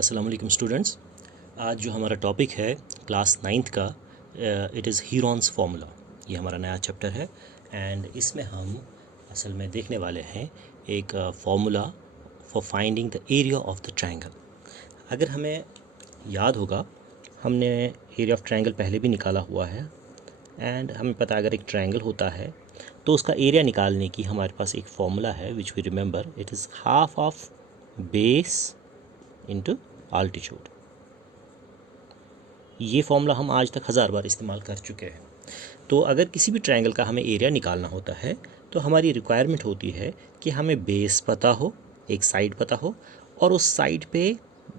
अस्सलाम वालेकुम स्टूडेंट्स। आज जो हमारा टॉपिक है क्लास 9th का, इट इज़ हीरॉन्स फार्मूला। ये हमारा नया चैप्टर है एंड इसमें हम असल में देखने वाले हैं एक formula for finding the area of the triangle. अगर हमें याद होगा, हमने एरिया ऑफ ट्रायंगल पहले भी निकाला हुआ है एंड हमें पता है अगर एक ट्रायंगल होता है तो उसका एरिया निकालने की हमारे पास एक फार्मूला है which we remember. It is half of base into altitude. ये फॉर्मूला हम आज तक 1000 बार इस्तेमाल कर चुके हैं। तो अगर किसी भी ट्रायंगल का हमें एरिया निकालना होता है तो हमारी रिक्वायरमेंट होती है कि हमें बेस पता हो, एक साइड पता हो और उस साइड पे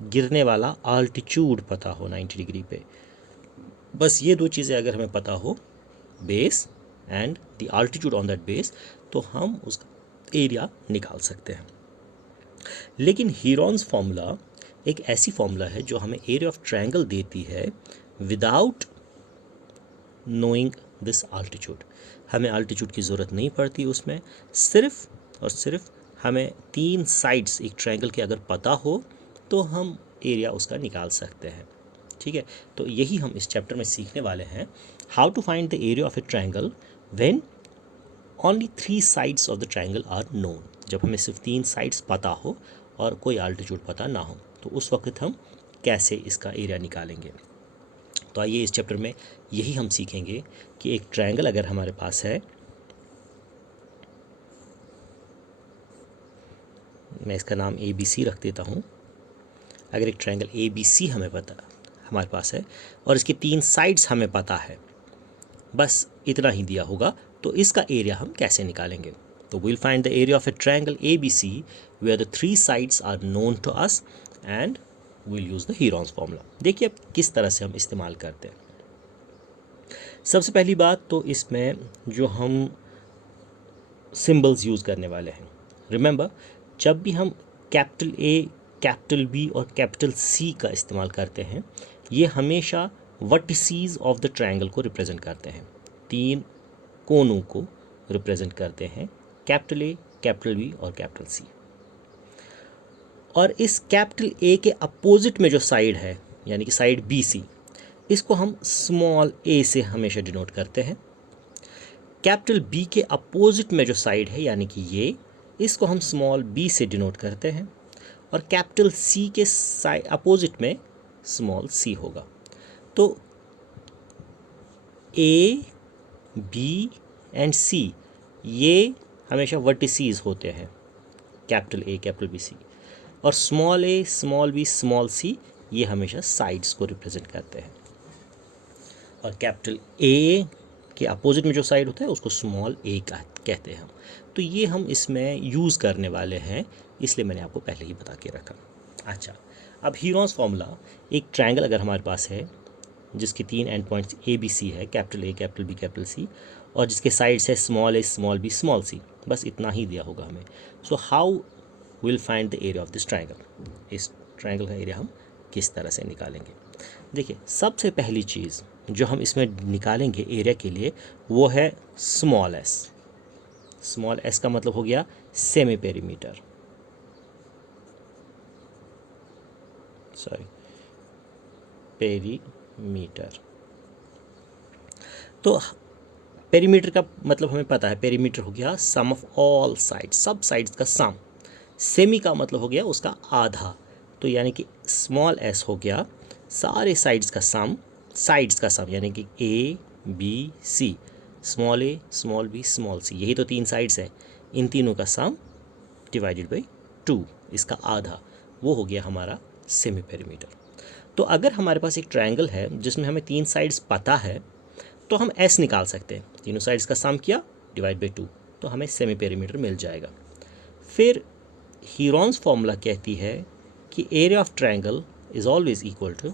गिरने वाला आल्टीट्यूड पता हो 90 डिग्री पे। बस ये दो चीज़ें अगर हमें पता हो, base and the altitude on that base, तो हम उसका एरिया निकाल सकते हैं। लेकिन हीरॉन्स फार्मूला एक ऐसी फार्मूला है जो हमें एरिया ऑफ ट्रायंगल देती है विदाउट नोइंग दिस आल्टीट्यूड। हमें आल्टीट्यूड की ज़रूरत नहीं पड़ती उसमें, सिर्फ और सिर्फ हमें 3 साइड्स एक ट्रायंगल के अगर पता हो तो हम एरिया उसका निकाल सकते हैं। ठीक है, तो यही हम इस चैप्टर में सीखने वाले हैं, how to find the area of a triangle when only 3 sides of the triangle are known. जब हमें सिर्फ 3 साइड्स पता हो और कोई आल्टीट्यूड पता ना हो तो उस वक्त हम कैसे इसका एरिया निकालेंगे। तो आइए इस चैप्टर में यही हम सीखेंगे कि एक ट्रायंगल अगर हमारे पास है, मैं इसका नाम ABC रख देता हूँ। अगर एक ट्रायंगल ABC हमें पता हमारे पास है और इसकी 3 साइड्स हमें पता है, बस इतना ही दिया होगा, तो इसका एरिया हम कैसे निकालेंगे। तो we'll find the area of a triangle ABC where the 3 sides are known to us and we'll use the Heron's formula. देखिए अब किस तरह से हम इस्तेमाल करते हैं। सबसे पहली बात तो इसमें जो हम सिंबल्स यूज़ करने वाले हैं, रिमेंबर जब भी हम कैपिटल A, कैपिटल B और कैपिटल C का इस्तेमाल करते हैं, ये हमेशा वर्टिसीज ऑफ द ट्रायंगल को रिप्रेजेंट करते हैं, 3 कोनों को रिप्रेजेंट करते हैं, कैपिटल A, कैपिटल B और कैपिटल C। और इस कैपिटल A के अपोजिट में जो साइड है यानी कि साइड BC, इसको हम स्मॉल a से हमेशा डिनोट करते हैं। कैपिटल B के अपोजिट में जो साइड है यानी कि ये, इसको हम स्मॉल b से डिनोट करते हैं। और कैपिटल C के अपोजिट में स्मॉल c होगा। तो A, B एंड C ये हमेशा वर्टिसीज होते हैं, capital A, capital B, C। और small a, small b, small c ये हमेशा साइड्स को रिप्रेजेंट करते हैं। और कैपिटल A के अपोजिट में जो साइड होता है उसको स्मॉल a कहते हैं हम। तो ये हम इसमें यूज़ करने वाले हैं, इसलिए मैंने आपको पहले ही बता के रखा। अच्छा, अब हीरॉन्स फार्मूला, एक ट्रायंगल अगर हमारे पास है जिसके 3 एंड पॉइंट्स ABC है, capital A, capital B, capital C, और जिसके साइड्स है small a, small b, small c, बस इतना ही दिया होगा हमें। So how will find the area of this triangle. इस ट्रायंगल का एरिया हम किस तरह से निकालेंगे। देखिए, सबसे पहली चीज़ जो हम इसमें निकालेंगे एरिया के लिए वो है स्मॉल s। स्मॉल s का मतलब हो गया सेमी पेरीमीटर, सॉरी पेरीमीटर। तो पेरीमीटर का मतलब हमें पता है, पेरीमीटर हो गया सम ऑफ ऑल साइड्स, सब साइड्स का सम। सेमी का मतलब हो गया उसका आधा, तो यानी कि स्मॉल s हो गया सारे साइड्स का सम, साइड्स का सम यानी कि A, B, C, small a, small b, small c, यही तो 3 साइड्स हैं, इन तीनों का सम डिवाइडेड बाई 2, इसका आधा, वो हो गया हमारा सेमी पेरीमीटर। तो अगर हमारे पास एक ट्रायंगल है जिसमें हमें 3 साइड्स पता है तो हम S निकाल सकते हैं, तीनों साइड्स का सम किया डिवाइड बाई 2, तो हमें सेमी पेरीमीटर मिल जाएगा। फिर हीरॉन्स फार्मूला कहती है कि area of triangle is always equal to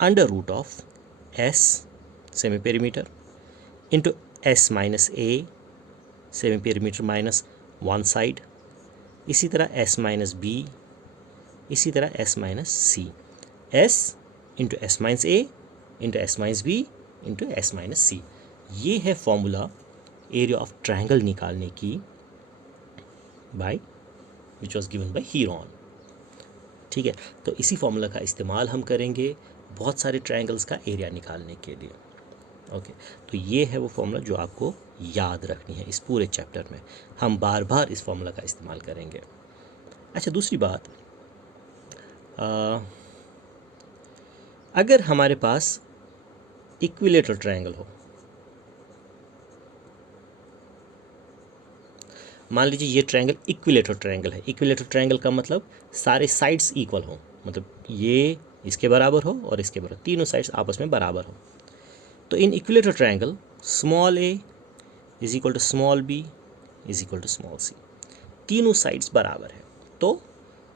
under root of S semi perimeter into S minus A semi perimeter minus 1 side, इसी तरह S माइनस B, इसी तरह S minus C, S into S minus A into S minus B into S minus C। ये है formula area of triangle निकालने की by which was given by Heron. ठीक है, तो इसी फॉर्मूला का इस्तेमाल हम करेंगे बहुत सारे ट्रायंगल्स का एरिया निकालने के लिए। ओके, तो ये है वो फॉर्मूला जो आपको याद रखनी है। इस पूरे चैप्टर में हम बार बार इस फॉर्मूला का इस्तेमाल करेंगे। अच्छा, दूसरी बात, अगर हमारे पास इक्विलेटरल ट्रायंगल हो, मान लीजिए ये ट्रायंगल इक्विलेटरल ट्रायंगल है। इक्विलेटरल ट्रायंगल का मतलब सारे साइड्स इक्वल हो, मतलब ये इसके बराबर हो और इसके बराबर, तीनों साइड्स आपस में बराबर हो। तो in equilateral triangle small a is equal to small b is equal to small c, तीनों साइड्स बराबर है। तो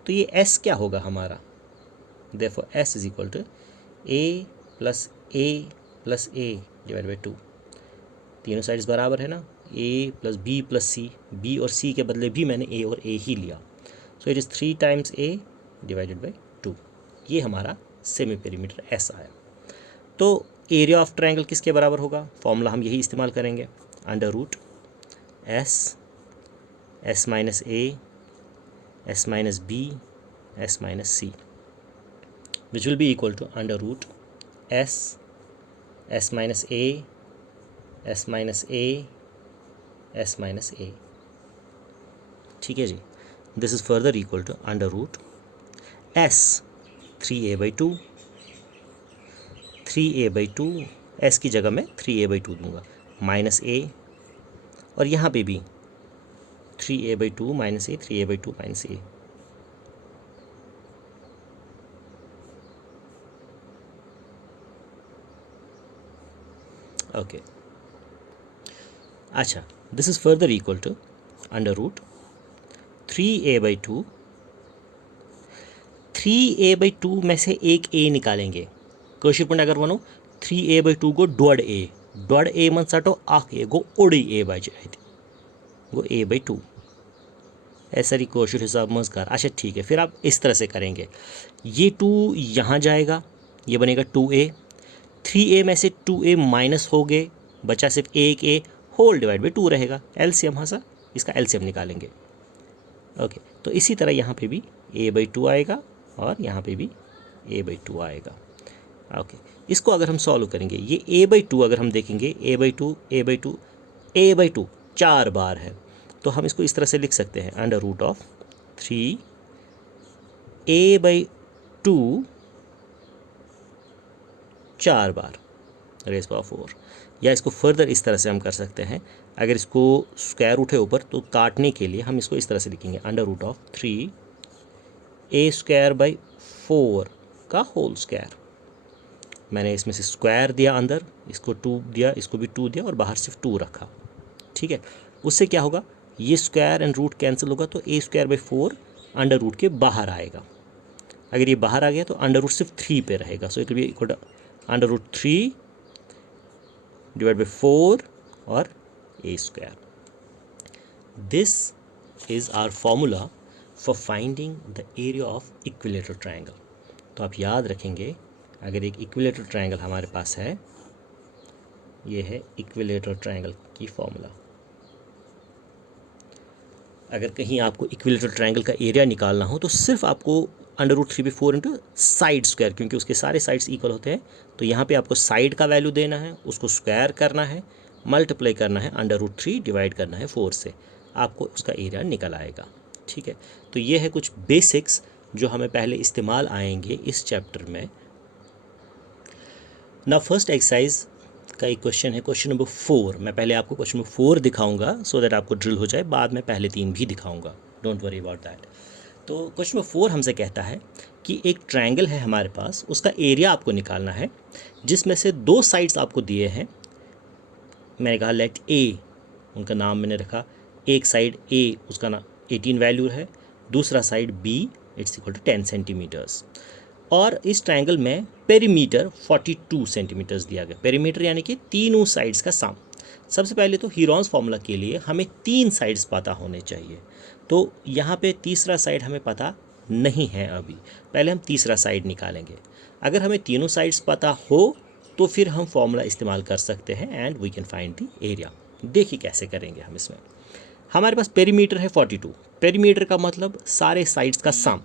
ये s क्या होगा हमारा, therefore s is equal to a plus a divide by 2। तीनों साइड्स बराबर है ना, a plus b plus c, b और c के बदले भी मैंने a और a ही लिया। सो it is 3 times a divided by 2। ये हमारा सेमी पेरीमीटर s आया। तो एरिया ऑफ ट्रायंगल किसके बराबर होगा, फॉर्मूला हम यही इस्तेमाल करेंगे, under root s minus a s minus b s minus c, which will be equal to under root s minus a s minus a s minus a। ठीक है जी, this is further equal to under root s 3a by 2, 3a by 2, s की जगह मैं 3a by 2 दूंगा, minus a, और यहाँ पे भी 3a by 2 minus a, 3a by 2 minus a। Okay, अच्छा, this is further equal to under root 3a by 2, 3a by 2 में से एक a निकालेंगे। कोशिश पण अगर वनो 3a by 2 go dot a मन साटो आख a गो ओडी a बाई गो a बाई 2, ऐसा ही कोशिश हिसाब मज कर। अच्छा ठीक है, फिर आप इस तरह से करेंगे, ये 2 यहाँ जाएगा, ये बनेगा 2a, 3a में से 2a माइनस हो गए, बचा सिर्फ एक a होल डिवाइड बाई 2 रहेगा। एलसीएम, हाँ सर, इसका एलसीएम निकालेंगे। ओके, तो इसी तरह यहाँ पे भी a बाई 2 आएगा और यहाँ पे भी a बाई 2 आएगा। ओके, इसको अगर हम सॉल्व करेंगे, ये a बाई 2 अगर हम देखेंगे, a by 2 a by 2 a by 2 4 बार है, तो हम इसको इस तरह से लिख सकते हैं, under root of 3a by 2 4 बार रेज़ पावर 4। या इसको फर्दर इस तरह से हम कर सकते हैं, अगर इसको स्क्वायर उठे ऊपर तो काटने के लिए हम इसको इस तरह से लिखेंगे, under root of 3a square by 4 का होल स्क्वायर। मैंने इसमें से स्क्वायर दिया अंदर, इसको 2 दिया, इसको भी 2 दिया और बाहर सिर्फ 2 रखा। ठीक है, उससे क्या होगा, ये स्क्वायर एंड रूट कैंसिल होगा, तो a square by 4 under root के बाहर आएगा। अगर ये बाहर आ गया तो अंडर रूट सिर्फ 3 पे रहेगा। So it will be equal to under root 3 divide by 4 और a square. This is our formula for finding the area of equilateral triangle. तो आप याद रखेंगे, अगर एक इक्विलेटरल ट्रायंगल हमारे पास है, ये है इक्विलेटरल ट्रायंगल की फॉर्मूला। अगर कहीं आपको इक्विलेटरल ट्रायंगल का एरिया निकालना हो तो सिर्फ आपको under root 3 by 4 into side square, क्योंकि उसके सारे साइड्स इक्वल होते हैं, तो यहाँ पे आपको साइड का वैल्यू देना है, उसको स्क्वायर करना है, मल्टीप्लाई करना है, अंडर रूट 3 डिवाइड करना है 4 से, आपको उसका एरिया निकल आएगा। ठीक है, तो ये है कुछ बेसिक्स जो हमें पहले इस्तेमाल आएंगे इस चैप्टर में। ना फर्स्ट एक्सरसाइज का एक क्वेश्चन है, क्वेश्चन नंबर 4। मैं पहले आपको क्वेश्चन नंबर 4 दिखाऊंगा सो दैट आपको ड्रिल हो जाए, बाद में पहले 3 भी दिखाऊंगा, डोंट वरी अबाउट दैट। तो क्वेश्चन नंबर 4 हमसे कहता है कि एक ट्रायंगल है हमारे पास, उसका एरिया आपको निकालना है, जिसमें से 2 साइड्स आपको दिए हैं। मैंने कहा लेट ए, उनका नाम मैंने रखा, एक साइड ए उसका नाम 18 वैल्यू है, दूसरा side B it's equal to 10 centimetres, और इस ट्रायंगल में पेरीमीटर 42 सेंटीमीटर्स दिया गया। पेरीमीटर यानी कि तीनों साइड्स का सम। सबसे पहले तो हीरोन्स फार्मूला के लिए हमें 3 साइड्स पता होने चाहिए, तो यहाँ पे तीसरा साइड हमें पता नहीं है अभी, पहले हम तीसरा साइड निकालेंगे। अगर हमें तीनों साइड्स पता हो तो फिर हम फॉर्मूला इस्तेमाल कर सकते हैं and we can find the area. देखिए कैसे करेंगे हम इसमें। हमारे पास पेरीमीटर है 42, पेरीमीटर का मतलब सारे साइड्स का सम,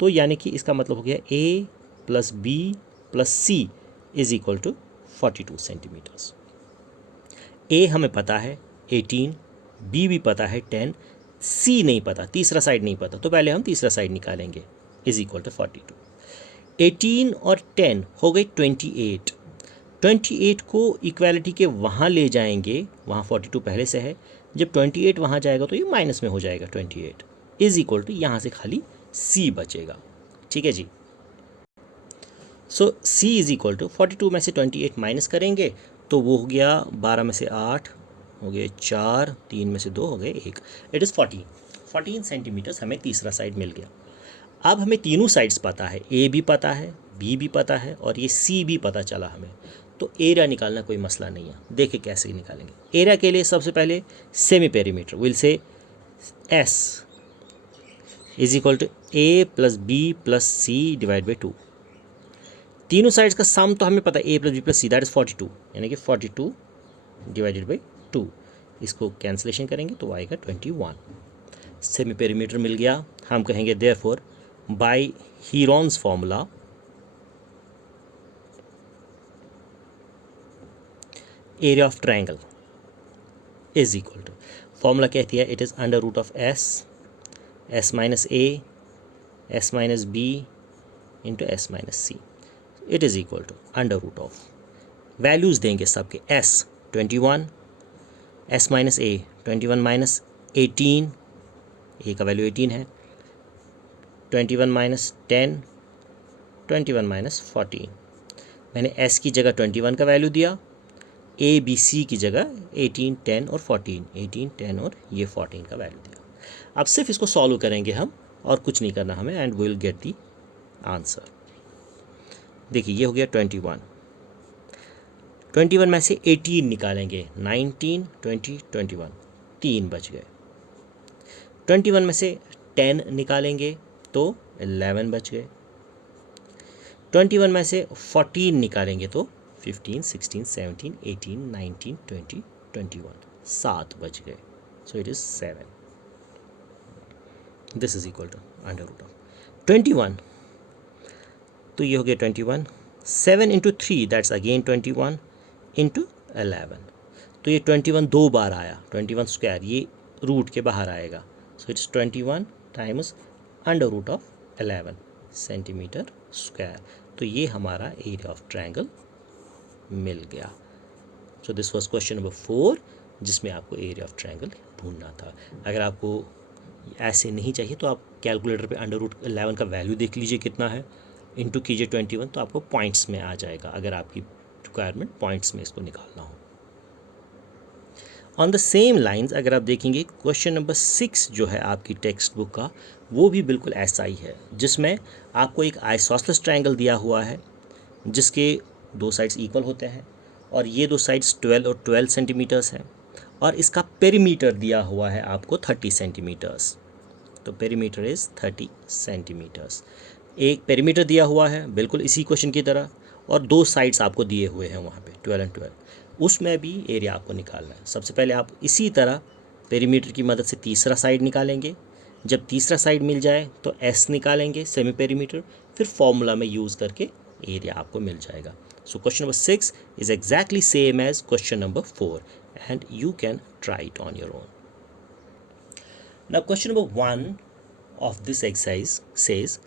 तो यानी कि इसका मतलब हो गया A plus B plus C is equal to 42 centimetres. A हमें पता है 18, बी भी पता है 10, सी नहीं पता, तीसरा साइड नहीं पता, तो पहले हम तीसरा साइड निकालेंगे इज इक्वल टू 42। 18 और 10 हो गई 28। 28 को इक्वालिटी के वहाँ ले जाएंगे, वहाँ 42 पहले से है, जब 28 वहाँ जाएगा तो ये माइनस में हो जाएगा 28 इज इक्वल टू यहाँ से खाली सी बचेगा। ठीक है जी। सो सी इज इक्वल टू 42 में से 28 माइनस करेंगे तो वो हो गया 12 में से 8 हो गए 4, 3 में से 2 हो गए 1, इट इज़ 14 सेंटीमीटर्स हमें तीसरा साइड मिल गया। अब हमें तीनों साइड्स पता है, ए भी पता है, बी भी पता है और ये सी भी पता चला हमें, तो एरिया निकालना कोई मसला नहीं है। देखिए कैसे निकालेंगे। एरिया के लिए सबसे पहले semi perimeter we'll say S is equal to A plus B plus C divide by 2। तीनों साइड्स का सम तो हमें पता है, A plus B plus C that is 42, यानी कि 42 डिवाइडेड बाई 2। इसको कैंसिलेशन करेंगे तो आएगा 21। सेमी पेरीमीटर मिल गया। हम कहेंगे therefore by Heron's formula area of triangle is equal to, formula कहती है it is under root of S minus A S minus B into S minus C, it is equal to under root of, values देंगे सबके, S 21, S minus A 21 minus 18, A का value 18 है, 21 minus 10, 21 minus 14। मैंने S की जगह 21 का value दिया, A B C की जगह 18, 10 और 14, 18, 10 और ये 14 का वैल्यू दिया। अब सिर्फ इसको सॉल्व करेंगे हम और कुछ नहीं करना हमें, and we will get the answer. देखिए ये हो गया 21, 21 में से 18 निकालेंगे, 19, 20, 21, 3 बच गए। 21 में से 10 निकालेंगे तो 11 बच गए। 21 में से 14 निकालेंगे तो 15, 16, 17, 18, 19, 20, 21, 7 बच गए। So it is 7। This is equal to under root of 21, तो ये हो गया 21, 7 इंटू 3 दैट्स अगेन 21 इंटू 11, तो ये 21 दो बार आया, 21 स्क्वायर ये रूट के बाहर आएगा, so it's 21 times under root of 11 centimetre square. तो ये हमारा एरिया ऑफ ट्रायंगल मिल गया। So this was question number 4 जिसमें आपको एरिया ऑफ ट्रायंगल ढूंढना था। अगर आपको ऐसे नहीं चाहिए तो आप कैलकुलेटर पे अंडर रूट 11 का वैल्यू देख लीजिए कितना है, इंटू कीजिए 21, तो आपको पॉइंट्स में आ जाएगा, अगर आपकी रिक्वायरमेंट पॉइंट्स में इसको निकालना हो। ऑन द सेम लाइंस अगर आप देखेंगे क्वेश्चन नंबर 6 जो है आपकी टेक्स्ट बुक का, वो भी बिल्कुल ऐसा ही है, जिसमें आपको एक आइसोसेलेस ट्रायंगल दिया हुआ है जिसके दो साइड्स इक्वल होते हैं और ये दो साइड्स 12 और 12 सेंटीमीटर्स हैं, और इसका पेरीमीटर दिया हुआ है आपको 30 सेंटीमीटर्स। तो पेरीमीटर इज़ 30 सेंटीमीटर्स। एक पेरीमीटर दिया हुआ है बिल्कुल इसी क्वेश्चन की तरह, और दो साइड्स आपको दिए हुए हैं वहाँ पे 12 और 12, उसमें भी एरिया आपको निकालना है। सबसे पहले आप इसी तरह पेरीमीटर की मदद से तीसरा साइड निकालेंगे, जब तीसरा साइड मिल जाए तो एस निकालेंगे सेमी पेरीमीटर, फिर फॉर्मूला में यूज़ करके एरिया आपको मिल जाएगा। So question number 6 is exactly same as question number 4 and you can try it on your own. Now question number 1 of this exercise says,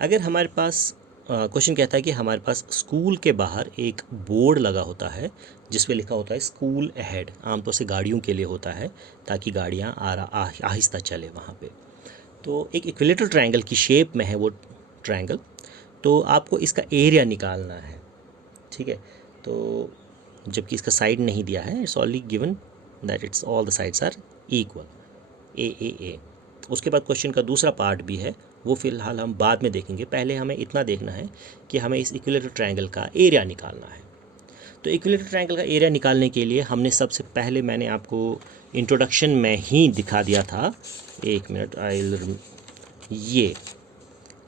अगर हमारे पास क्वेश्चन कहता है कि हमारे पास स्कूल के बाहर एक बोर्ड लगा होता है जिस पे लिखा होता है स्कूल अहेड, आमतौर से गाड़ियों के लिए होता है ताकि गाड़ियाँ आहिस्ता चले वहाँ पे। तो एक इक्विलेटरल ट्रायंगल की शेप में है वो ट्रायंगल, तो आपको इसका एरिया निकालना है। ठीक है, तो जबकि इसका साइड नहीं दिया है, it's only given that it's all the sides are equal, A. उसके बाद क्वेश्चन का दूसरा पार्ट भी है, वो फिलहाल हम बाद में देखेंगे। पहले हमें इतना देखना है कि हमें इस इक्विलेटरल ट्रायंगल का एरिया निकालना है। तो इक्विलेटरल ट्रायंगल का एरिया निकालने के लिए हमने सबसे पहले, मैंने आपको इंट्रोडक्शन में ही दिखा दिया था, एक मिनट,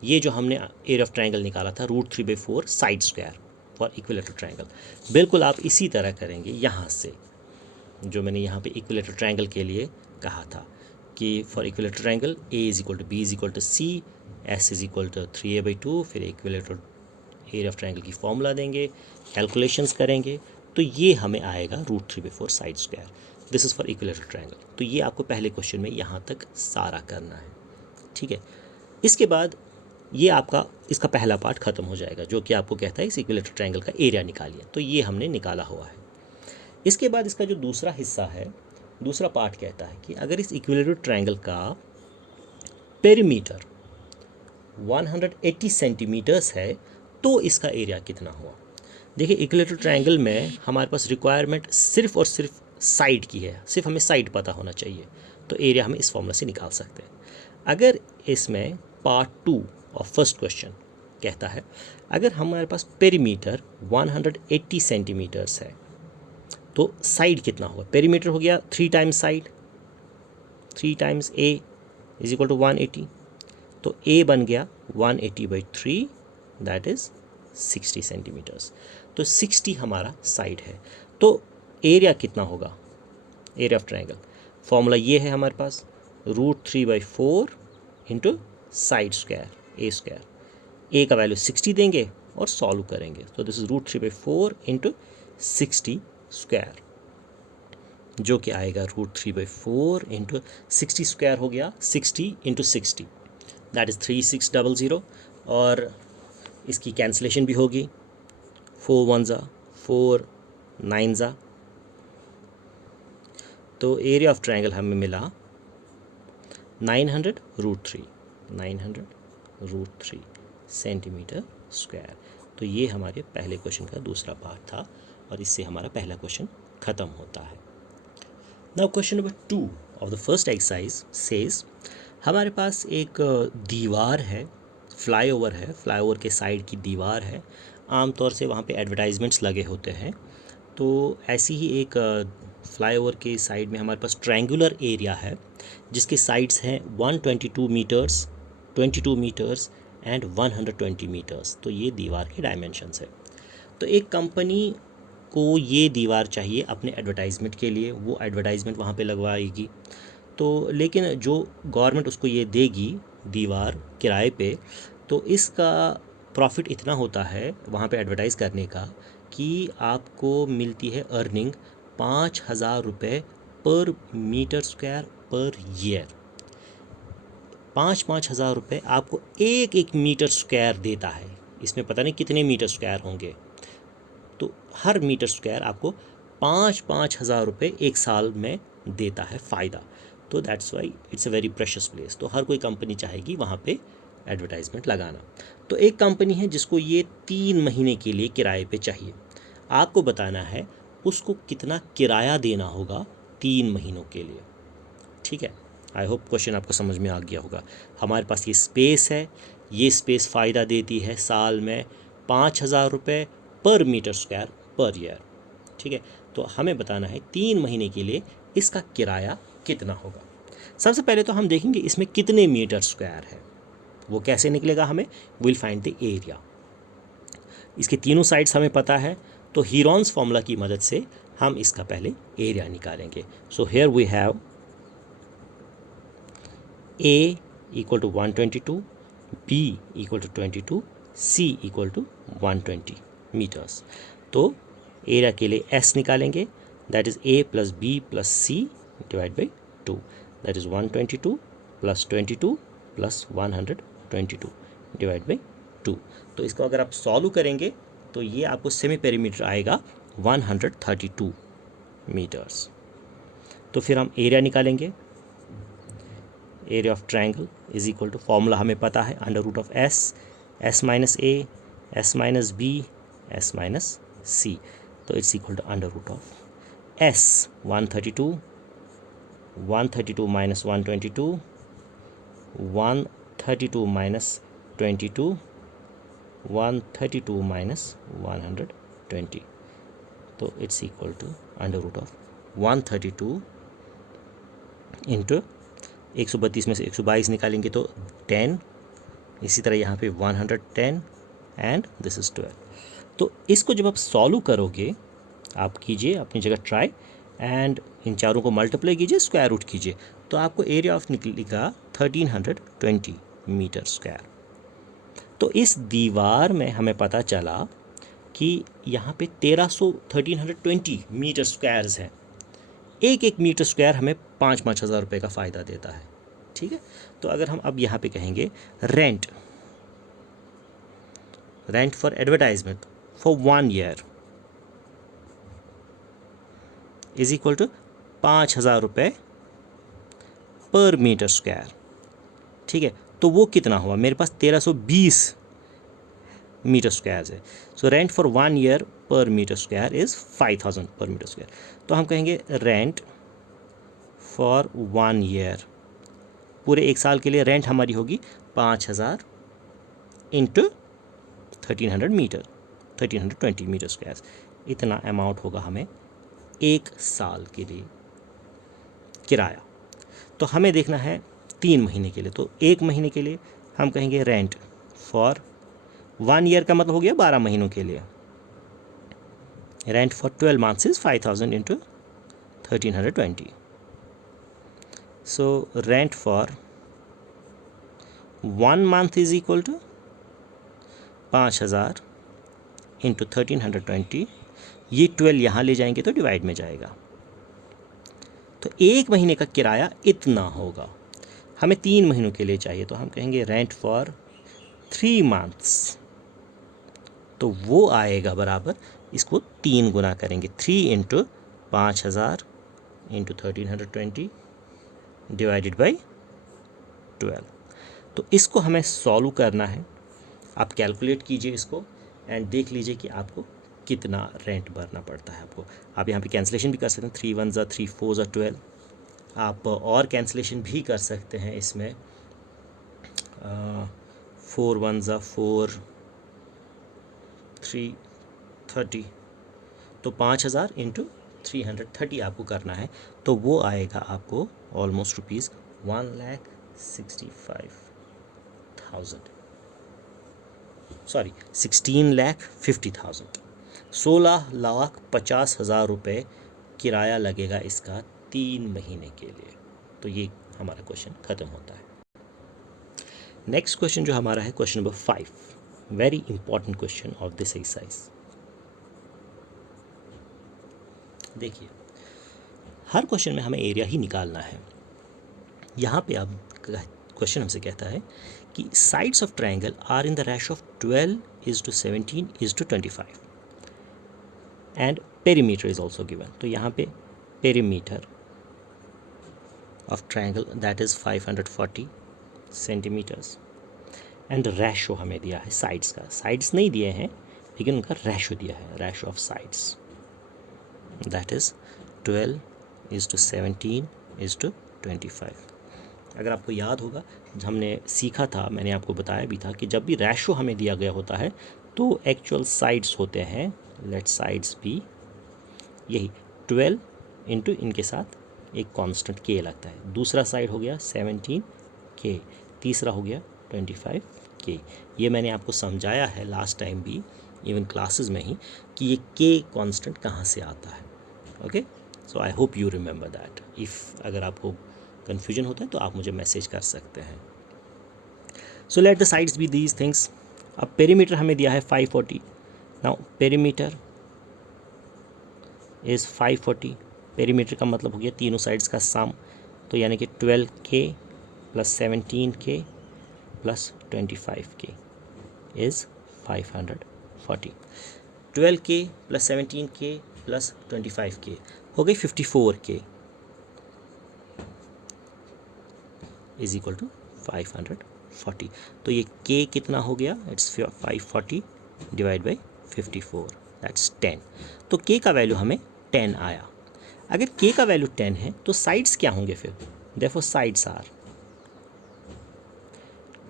ये जो हमने एरिया ऑफ ट्रायंगल निकाला था √3/4 side square for equilateral triangle, बिल्कुल आप इसी तरह करेंगे यहाँ से, जो मैंने यहाँ पे इक्विलेटरल ट्रायंगल के लिए कहा था कि for equilateral triangle A = B = C, S is equal to 3a/2, फिर इक्विलेटरल एरिया ऑफ ट्रायंगल की फॉर्मूला देंगे, कैलकुलेशंस करेंगे, तो ये हमें आएगा √3/4 side square. This is for equilateral triangle. तो ये आपको पहले क्वेश्चन में यहाँ तक सारा करना है, ठीक है। इसके बाद ये आपका इसका पहला पार्ट ख़त्म हो जाएगा, जो कि आपको कहता है इस इक्विलेटरल ट्रायंगल का एरिया निकालिए। तो ये हमने निकाला हुआ है। इसके बाद इसका जो दूसरा हिस्सा है, दूसरा पार्ट कहता है कि अगर इस इक्विलेटरल ट्रायंगल का पेरीमीटर 180 सेंटीमीटर्स है तो इसका एरिया कितना हुआ। देखिए, इक्विलेटरल ट्रायंगल में हमारे पास रिक्वायरमेंट सिर्फ और सिर्फ साइड की है, सिर्फ हमें साइड पता होना चाहिए, तो एरिया हम इस फॉर्मूला से निकाल सकते हैं। अगर इसमें पार्ट 2 ऑफ फर्स्ट क्वेश्चन कहता है अगर हमारे पास पेरीमीटर 180 सेंटीमीटर्स है तो साइड कितना होगा। पेरीमीटर हो गया 3 times side, 3 times A is equal to 180, तो ए बन गया 180/3, दैट इज़ 60 सेंटीमीटर्स। तो 60 हमारा साइड है, तो एरिया कितना होगा, एरिया ऑफ ट्रायंगल। फॉर्मूला ये है हमारे पास, √3/4 इंटू साइड स्क्वायर ए स्क्वायर। ए का वैल्यू 60 देंगे और सॉल्व करेंगे, तो दिस इज √3/4 इंटू 60 स्क्वायर, जो कि आएगा √3/4 इंटू 60 स्क्वायर हो गया 60 इंटू 60, दैट इज़ 3600, और इसकी कैंसिलेशन भी होगी, 4 1 4 9, तो एरिया ऑफ ट्रायंगल हमें मिला 900√3 सेंटीमीटर स्क्वायर। तो ये हमारे पहले क्वेश्चन का दूसरा पार्ट था और इससे हमारा पहला क्वेश्चन ख़त्म होता है। Now question number 2 of the first exercise says, हमारे पास एक दीवार है, फ्लाईओवर है, फ्लाईओवर के साइड की दीवार है। आमतौर से वहाँ पे एडवर्टाइजमेंट्स लगे होते हैं। तो ऐसी ही एक फ्लाईओवर के साइड में हमारे पास ट्रायंगुलर एरिया है जिसके साइड्स हैं 122 मीटर्स, 22 मीटर्स एंड 120 मीटर्स। तो ये दीवार के डायमेंशंस है। तो एक कंपनी को ये दीवार चाहिए अपने एडवर्टाइजमेंट के लिए, वो एडवर्टाइजमेंट वहाँ पे लगवाएगी। तो लेकिन जो गवर्नमेंट उसको ये देगी दीवार किराए पे, तो इसका प्रॉफिट इतना होता है वहाँ पे एडवर्टाइज़ करने का कि आपको मिलती है अर्निंग 5,000 रुपये पर मीटर स्क्वायर पर ईयर। 5,000 रुपये आपको एक मीटर स्क्वायर देता है। इसमें पता नहीं कितने मीटर स्क्वायर होंगे, तो हर मीटर स्क्वायर आपको 5,000 रुपये एक साल में देता है फ़ायदा। तो that's why it's a very precious place. तो हर कोई कंपनी चाहेगी वहाँ पे एडवर्टाइजमेंट लगाना। तो एक कंपनी है जिसको ये 3 महीने के लिए किराए पे चाहिए। आपको बताना है उसको कितना किराया देना होगा 3 महीनों के लिए, ठीक है। आई होप क्वेश्चन आपको समझ में आ गया होगा। हमारे पास ये स्पेस है, ये स्पेस फ़ायदा देती है साल में 5,000 रुपये पर मीटर स्क्वायर पर ईयर, ठीक है। तो हमें बताना है 3 महीने के लिए इसका किराया कितना होगा। सबसे पहले तो हम देखेंगे इसमें कितने मीटर स्क्वायर है, वो कैसे निकलेगा हमें, विल फाइंड द एरिया। इसके तीनों साइड्स हमें पता है, तो हीरोन्स फॉर्मूला की मदद से हम इसका पहले एरिया निकालेंगे। So here we have A equal to 122, B equal to 22, C equal to 120 metres. तो एरिया के लिए S निकालेंगे, that is A plus B plus C divide by 2, that is 122 plus 22 plus 122 divide by 2। तो इसको अगर आप solve करेंगे तो ये आपको सेमी पेरीमीटर आएगा 132 मीटर्स। तो फिर हम एरिया निकालेंगे, area of triangle is equal to, formula हमें पता है, √of S minus A, S minus B, S minus C। तो it's equal to √of S 132, 132 minus 122, 132 minus 22, 132 minus 120। तो it's equal to √of 132 into 132 में से 122 निकालेंगे तो 10, इसी तरह यहाँ पे 110 एंड दिस इज़ 12। तो इसको जब आप सॉल्व करोगे, आप कीजिए अपनी जगह ट्राई एंड इन चारों को मल्टीप्लाई कीजिए, स्क्वायर रूट कीजिए, तो आपको एरिया ऑफ निकलेगा 1320 मीटर स्क्वायर। तो इस दीवार में हमें पता चला कि यहाँ पे 1320 मीटर स्क्वायर्स हैं। एक एक मीटर स्क्वायर हमें 5-5 हज़ार रुपये का फ़ायदा देता है। ठीक है, तो अगर हम अब यहाँ पे कहेंगे rent for advertisement for 1 year is equal to 5,000 रुपये पर मीटर स्क्वायर। ठीक है, तो वो कितना हुआ, मेरे पास 1320 मीटर स्क्वायर है। सो रेंट फॉर 1 ईयर पर मीटर स्क्वायर इज़ 5,000 पर मीटर स्क्वायर। तो हम कहेंगे रेंट फॉर 1 ईयर, पूरे एक साल के लिए रेंट हमारी होगी 5,000 इंटू 1320 मीटर स्क्वायर। इतना अमाउंट होगा हमें एक साल के लिए किराया। तो हमें देखना है 3 महीने के लिए। तो 1 महीने के लिए हम कहेंगे रेंट फॉर 1 ईयर का मतलब हो गया 12 महीनों के लिए। Rent for 12 months is 5,000 into 1320। So rent for 1 month is equal to 5,000 into 1320। ये 12 यहाँ ले जाएंगे तो डिवाइड में जाएगा। तो 1 महीने का किराया इतना होगा। हमें 3 महीनों के लिए चाहिए, तो हम कहेंगे रेंट फॉर 3 मंथ्स। तो वो आएगा बराबर, इसको 3 गुना करेंगे, 3 इंटू 5,000 इंटू 1320 डिवाइडेड बाई 12। तो इसको हमें सॉल्व करना है। आप कैलकुलेट कीजिए इसको एंड देख लीजिए कि आपको कितना रेंट भरना पड़ता है आपको। आप यहाँ पे कैंसिलेशन भी कर सकते हैं, 3 1 ज़ा 3 4 ज़ा 12। आप और कैंसिलेशन भी कर सकते हैं इसमें, 4 1 ज़ा 4 3 30। तो 5,000 इंटू 330 आपको करना है। तो वो आएगा आपको ऑलमोस्ट रुपीज़ 1,65,000, सॉरी 16,50,000। 16,50,000 रुपये किराया लगेगा इसका 3 महीने के लिए। तो ये हमारा क्वेश्चन ख़त्म होता है। नेक्स्ट क्वेश्चन जो हमारा है question number 5, very important question of this exercise. देखिए, हर क्वेश्चन में हमें एरिया ही निकालना है। यहाँ पे अब क्वेश्चन हमसे कहता है कि sides of triangle are in the ratio of 12:17:25 and perimeter is also given. तो यहाँ पे perimeter of triangle that is 540 centimetres and ratio हमें दिया है साइड्स का। साइड्स नहीं दिए हैं लेकिन उनका रेशो दिया है, ratio of sides that is 12:17:25। अगर आपको याद होगा, हमने सीखा था, मैंने आपको बताया भी था कि जब भी रेशो हमें दिया गया होता है तो एक्चुअल साइड्स होते हैं, लेट साइड्स भी यही 12 इंटू इनके साथ एक कांस्टेंट के लगता है। दूसरा साइड हो गया 17 के, तीसरा हो गया 25 के। ये मैंने आपको समझाया है लास्ट टाइम भी, इवन क्लासेस में ही, कि ये के कांस्टेंट कहाँ से आता है। Okay, so I hope you remember that. If अगर आपको कन्फ्यूजन होता है तो आप मुझे मैसेज कर सकते हैं। So let the sides be these things. अब पेरीमीटर हमें दिया है 540। Now perimeter is 540। पेरीमीटर का मतलब हो गया तीनों साइड्स का सम, तो यानी कि 12K plus 17K plus 25K is 540। 12K plus 17K plus 25K हो गई 54K इज इक्वल टू 540। तो ये K कितना हो गया, इट्स 540 डिवाइड बाई 54 दैट्स 10। तो K का वैल्यू हमें 10 आया। अगर K का वैल्यू 10 है तो साइड्स क्या होंगे फिर? Therefore sides are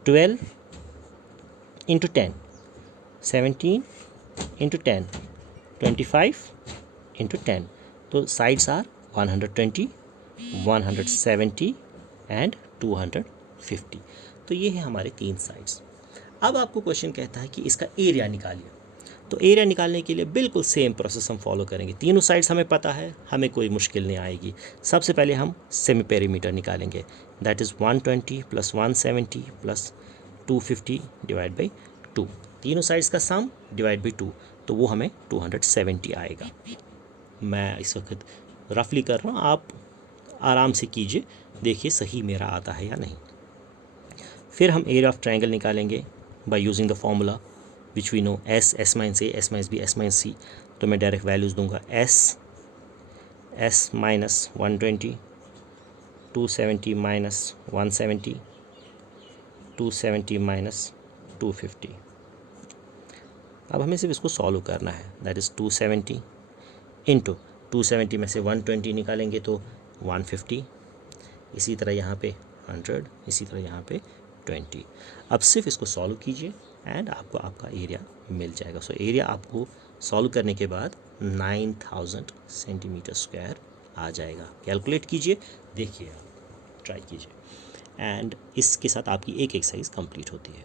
12 into 10, 17 into 10, 25 into 10। तो साइड्स आर 120, 170 एंड 250। तो ये है हमारे 3 साइड्स। अब आपको क्वेश्चन कहता है कि इसका एरिया निकालिए। तो एरिया निकालने के लिए बिल्कुल सेम प्रोसेस हम फॉलो करेंगे। तीनों साइड्स हमें पता है, हमें कोई मुश्किल नहीं आएगी। सबसे पहले हम सेमी पेरीमीटर निकालेंगे, that is 120 plus 170 plus 250 divide by 2, तीनों साइड्स का सम डिवाइड बाई 2, तो वो हमें 270 आएगा। मैं इस वक्त रफली कर रहा हूँ, आप आराम से कीजिए, देखिए सही मेरा आता है या नहीं। फिर हम एरिया ऑफ ट्रायंगल निकालेंगे by using the formula which we know S minus A, S minus B, S minus C. तो मैं डायरेक्ट वैल्यूज़ दूंगा एस माइनस 120, 270 माइनस 170, 270 माइनस 250। अब हमें सिर्फ इसको सॉल्व करना है, दैट इज़ 270 इंटू 270 में से 120 निकालेंगे तो 150, इसी तरह यहाँ पे 100, इसी तरह यहाँ पे 20। अब सिर्फ इसको सॉल्व कीजिए एंड आपको आपका एरिया मिल जाएगा। सो एरिया आपको सॉल्व करने के बाद 9000 सेंटीमीटर स्क्वायर आ जाएगा। कैलकुलेट कीजिए, देखिए, आप ट्राई कीजिए, एंड इसके साथ आपकी एक एक्सरसाइज कंप्लीट होती है।